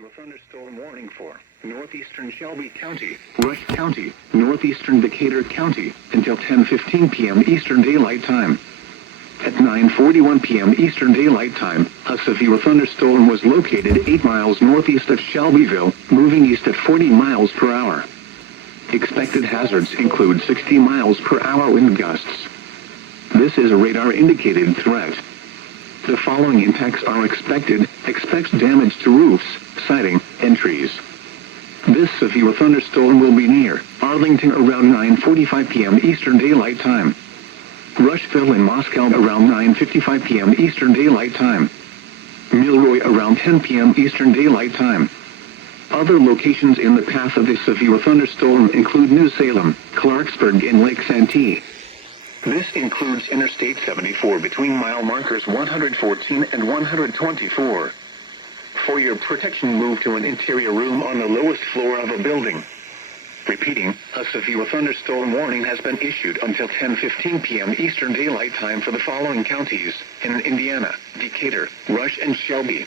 severe thunderstorm warning for northeastern Shelby County, Rush County, northeastern Decatur County, until 10:15 p.m. Eastern Daylight Time. At 9:41 p.m. Eastern Daylight Time, a severe thunderstorm was located 8 miles northeast of Shelbyville, moving east at 40 miles per hour. Expected hazards include 60 miles per hour wind gusts. This is a radar-indicated threat. The following impacts are expected. Expect damage to roofs, siding, and trees. This severe thunderstorm will be near Arlington around 9:45 p.m. Eastern Daylight Time. Rushville and Moscow around 9:55 p.m. Eastern Daylight Time. Milroy around 10 p.m. Eastern Daylight Time. Other locations in the path of this severe thunderstorm include New Salem, Clarksburg, and Lake Santee. This includes Interstate 74 between mile markers 114 and 124. For your protection, move to an interior room on the lowest floor of a building. Repeating, a severe thunderstorm warning has been issued until 10:15 p.m. Eastern Daylight Time for the following counties in Indiana: Decatur, Rush, and Shelby.